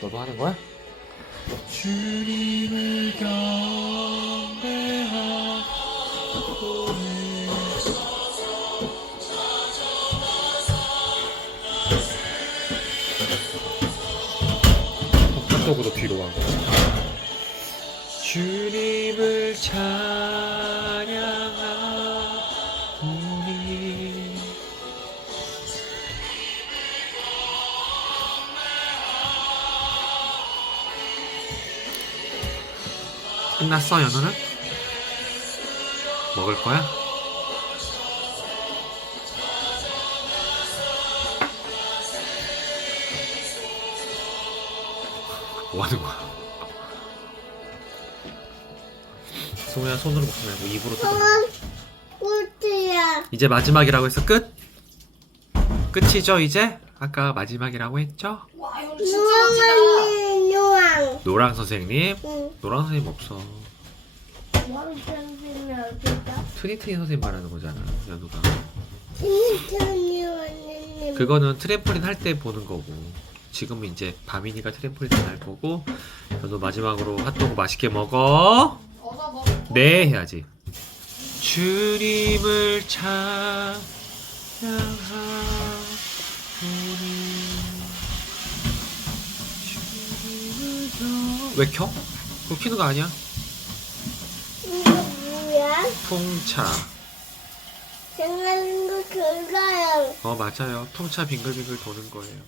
너뭐 하는 거야? 주님을 복합적으로 뒤로 간 거야. 주님을 찬양하오니 끝났어 연우는? 먹을 거야? 뭐 하는 거야? 승우야 손으로 먹지 말고 입으로 뜯어 꿀이야. 이제 마지막이라고 해서 끝? 끝이죠 이제? 아까 마지막이라고 했죠? 와 이거 진짜 멋지다. 노랑. 노랑 선생님 응. 노랑 선생님 없어 머리 선생님이 어디다? 트니트니 선생님 말하는 거잖아 연우가 왔는데. 그거는 트램폴린 할 때 보는 거고 지금은 이제 바민이가 트램폴린 할 거고 연우 마지막으로 핫도그 맛있게 먹어. 네 해야지 주님을 찬양하오니 주님을 경- 왜 켜? 그거 키는 거 아니야? 이거 뭐야? 풍차 생각하는 거 그거요. 어 맞아요 풍차 빙글빙글 도는 거예요